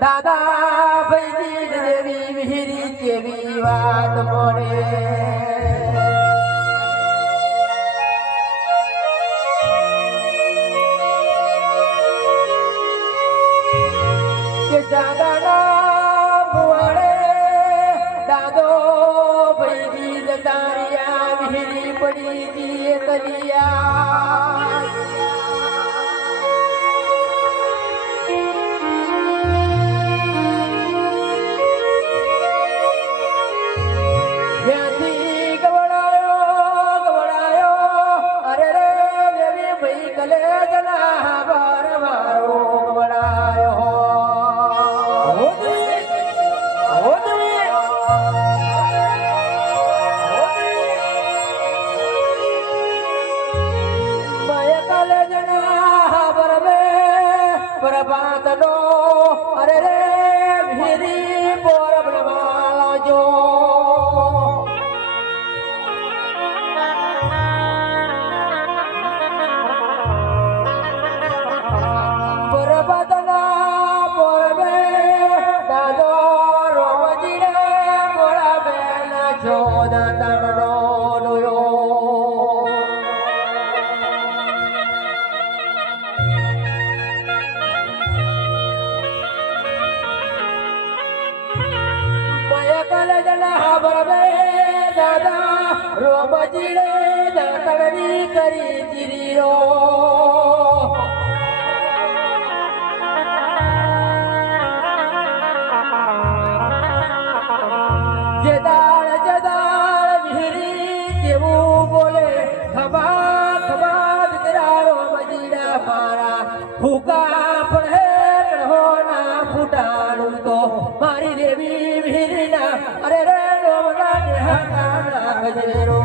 दादा बैदी देवी विहिरीचे विवाद मोडे दादा बुवाडे दादो बैदी दारिया विहिरी पडी ती कलिया बांधलो अरे रे भिरी बोर बनवालो जो बोर बदला बोर में दादो रोमजी रे बोरा बेना जोदा तड़ो लोयो दादा रोमजीड़े दकड़ी करी जिरियो जदाड़ जदाड़ भिरी केवू बोले खबा खबा तेरा रोमजीड़ा मारा फूका पड़े होना फुटाड़ू तो मारी देवी भिरी ना अरे रे रोमना गजरो